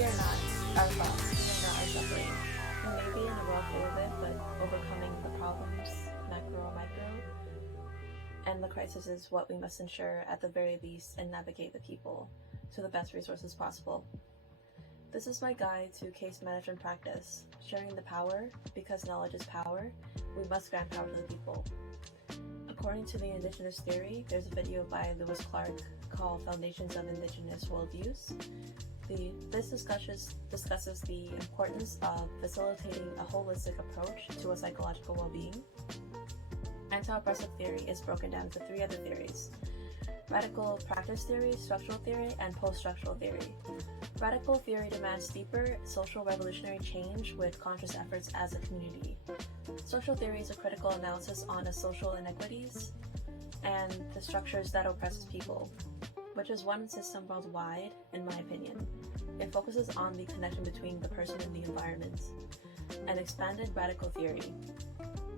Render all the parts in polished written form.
We are not our thoughts, we are not our suffering. We may be in a world full of it, but overcoming the problems, macro or micro, and the crisis is what we must ensure at the very least and navigate the people to the best resources possible. This is my guide to case management practice, sharing the power, because knowledge is power, we must grant power to the people. According to the Indigenous theory, there's a video by Lewis Clark called Foundations of Indigenous Worldviews. This discusses the importance of facilitating a holistic approach to a psychological well-being. Anti-oppressive theory is broken down into 3 other theories: radical practice theory, structural theory, and post-structural theory. Radical theory demands deeper social revolutionary change with conscious efforts as a community. Structural theory is a critical analysis on the social inequities and the structures that oppresses people, which is one system worldwide, in my opinion. It focuses on the connection between the person and the environment. An expanded radical theory.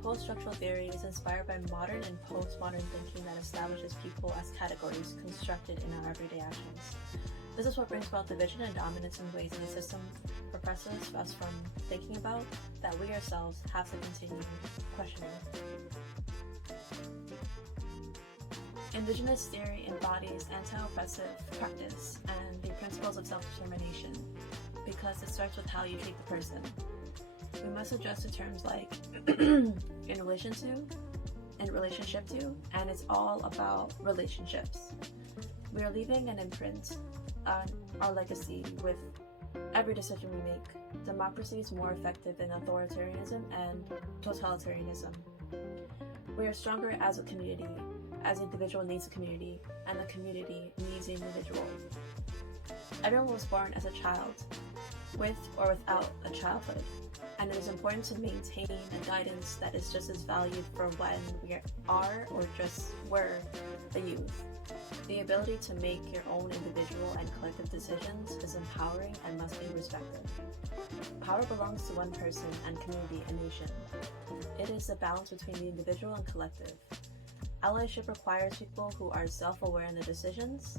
Post-structural theory is inspired by modern and postmodern thinking that establishes people as categories constructed in our everyday actions. This is what brings about division and dominance in ways that the system oppresses us from thinking about, that we ourselves have to continue questioning. Indigenous theory embodies anti-oppressive practice and the principles of self-determination, because it starts with how you treat the person. We must address the terms like in relation to, in relationship to, and it's all about relationships. We are leaving an imprint on our legacy with every decision we make. Democracy is more effective than authoritarianism and totalitarianism. We are stronger as a community, as the individual needs a community, and the community needs the individual. Everyone was born as a child, with or without a childhood, and it is important to maintain a guidance that is just as valued for when we are or just were a youth. The ability to make your own individual and collective decisions is empowering and must be respected. Power belongs to one person and community and nation. It is a balance between the individual and collective. Allyship requires people who are self-aware in their decisions.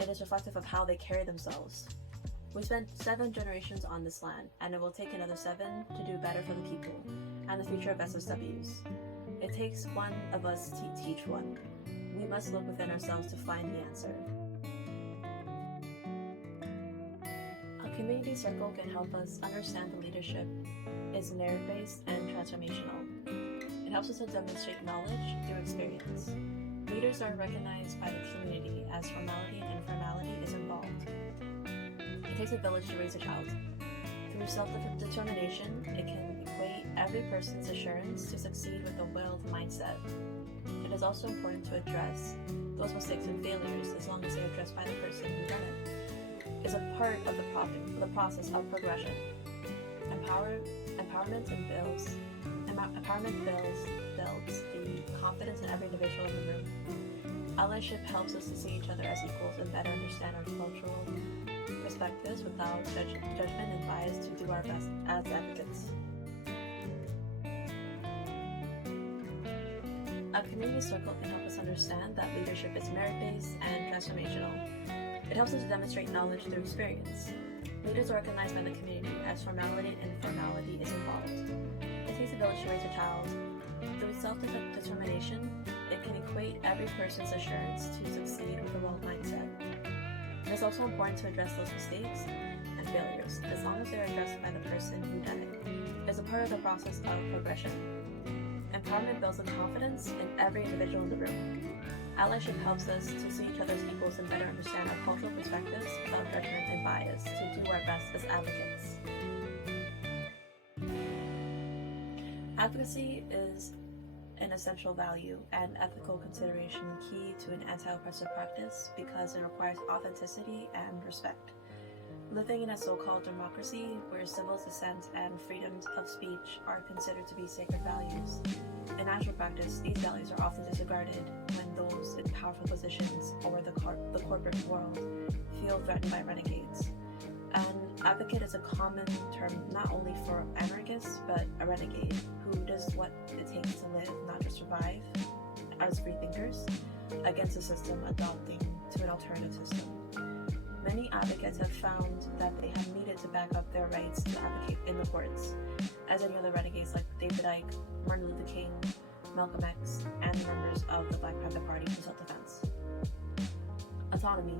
It is reflective of how they carry themselves. We spent 7 generations on this land, and it will take another 7 to do better for the people and the future of SSWs. It takes one of us to teach one. We must look within ourselves to find the answer. A community circle can help us understand the leadership is merit-based and transformational. It helps us to demonstrate knowledge through experience. Leaders are recognized by the community as formality and informality is involved. It takes a village to raise a child. Through self-determination, it can equate every person's assurance to succeed with a willed mindset. It is also important to address those mistakes and failures as long as they are addressed by the person who done it. It's a part of the process of progression. Empowerment builds the confidence in every individual in the room. Allyship helps us to see each other as equals and better understand our cultural perspectives without judgment and bias to do our best as advocates. A community circle can help us understand that leadership is merit-based and transformational. It helps us to demonstrate knowledge through experience. Leaders are recognized by the community as formality and informality is involved. It takes a village to raise a child. Through self-determination, it can equate every person's assurance to succeed with a well mindset. It is also important to address those mistakes and failures, as long as they are addressed by the person who done it. It is a part of the process of progression. Empowerment builds the confidence in every individual in the room. Allyship helps us to see each other as equals and better understand our cultural perspectives without judgment and bias to do our best as advocates. Advocacy is an essential value and ethical consideration key to an anti-oppressive practice because it requires authenticity and respect. Living in a so-called democracy where civil dissent and freedoms of speech are considered to be sacred values, in actual practice, these values are often disregarded when those in powerful positions or the corporate world feel threatened by renegades. An advocate is a common term not only for anarchists, but a renegade who does what it takes to live, not just survive, as free thinkers, against a system adopting to an alternative system. many advocates have found that they have needed to back up their rights to advocate in the courts, as any other renegades like David Icke, Martin Luther King, Malcolm X, and members of the Black Panther Party for self-defense. Autonomy,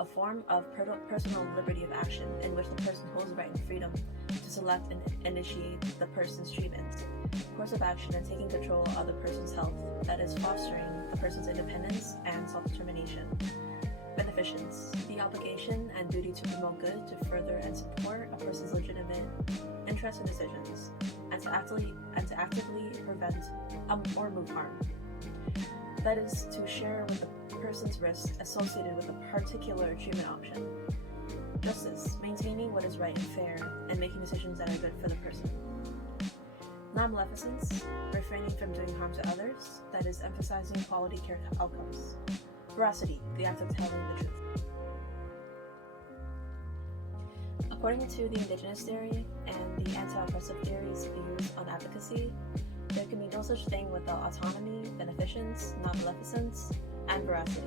a form of personal liberty of action in which the person holds the right and freedom to select and initiate the person's treatment, course of action, and taking control of the person's health, that is fostering the person's independence and self-determination. Beneficence, the obligation and duty to promote good, to further and support a person's legitimate interests and decisions, and to actively prevent or remove harm. That is to share with the person's risks associated with a particular treatment option. Justice, maintaining what is right and fair, and making decisions that are good for the person. Non-maleficence, refraining from doing harm to others, that is emphasizing quality care outcomes. Veracity, the act of telling the truth. According to the Indigenous theory and the anti-oppressive theory's views on advocacy, there can be no such thing without autonomy, beneficence, non-maleficence, and veracity.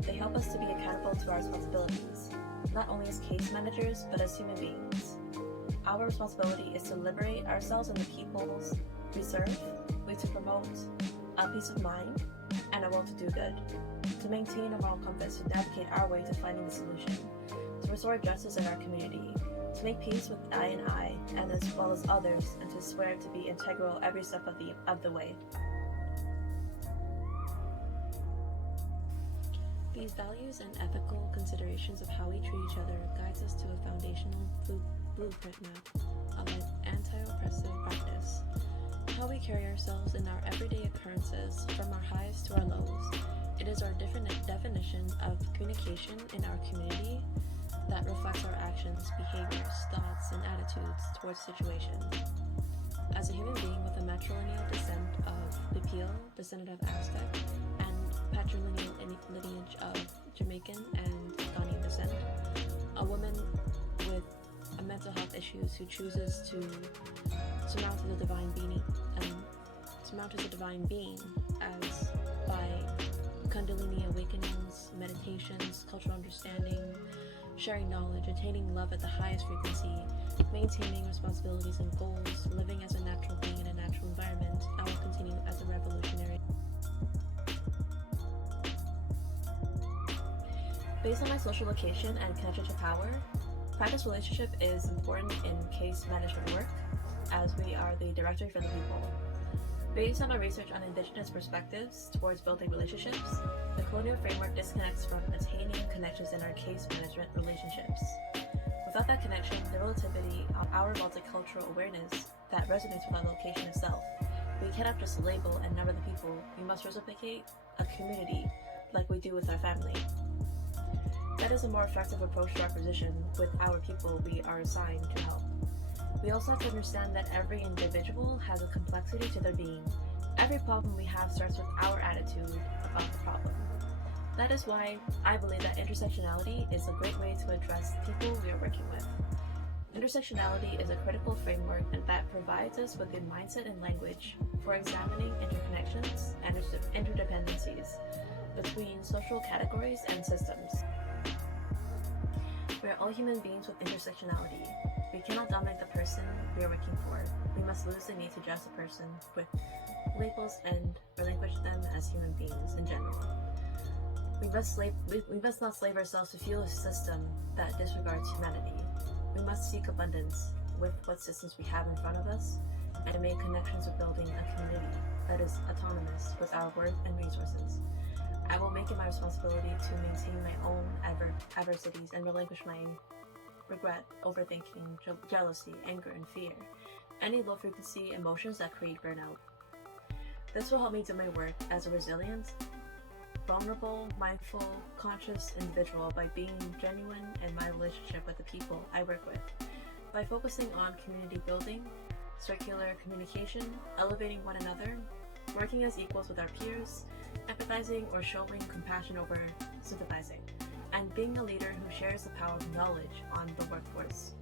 They help us to be accountable to our responsibilities, not only as case managers, but as human beings. Our responsibility is to liberate ourselves and the peoples we serve, to promote a peace of mind and a will to do good, to maintain a moral compass, to navigate our way to finding the solution, to restore justice in our community, to make peace with I and I, and as well as others, and to swear to be integral every step of the way. These values and ethical considerations of how we treat each other guides us to a foundational blueprint map of an anti-oppressive practice. How we carry ourselves in our everyday occurrences, from our highs to our lows. It is our different definition of communication in our community that reflects our actions, behaviors, thoughts, and attitudes towards situations. As a human being with a matrilineal descent of Bipil, descendant of Aztec, and patrilineal lineage of Jamaican and Ghanaian descent, a woman with mental health issues who chooses to surmount as a divine being, as by Kundalini awakenings, meditations, cultural understanding, sharing knowledge, attaining love at the highest frequency, maintaining responsibilities and goals, living as a natural being in a natural environment. I will continue as a revolutionary. Based on my social location and connection to power, practice relationship is important in case management work, as we are the directory for the people. Based on my research on Indigenous perspectives towards building relationships, the colonial framework disconnects from attaining connections in our case management relationships. Without that connection, the relativity of our multicultural awareness that resonates with our location itself, we cannot just label and number the people, we must reciprocate a community like we do with our family. That is a more effective approach to our position with our people we are assigned to help. We also have to understand that every individual has a complexity to their being. Every problem we have starts with our attitude about the problem. That is why I believe that intersectionality is a great way to address people we are working with. Intersectionality is a critical framework that provides us with the mindset and language for examining interconnections and interdependencies between social categories and systems. We are all human beings with intersectionality. We cannot dominate the person we are working for. We must lose the need to judge the person with labels and relinquish them as human beings in general. We must not slave ourselves to fuel a system that disregards humanity. We must seek abundance with what systems we have in front of us and make connections with building a community that is autonomous with our worth and resources. I will make it my responsibility to maintain my own adversities and relinquish my regret, overthinking, jealousy, anger, and fear, any low-frequency emotions that create burnout. This will help me do my work as a resilient, vulnerable, mindful, conscious individual by being genuine in my relationship with the people I work with, by focusing on community building, circular communication, elevating one another, working as equals with our peers, empathizing or showing compassion over sympathizing, and being a leader who shares the power of knowledge on the workforce.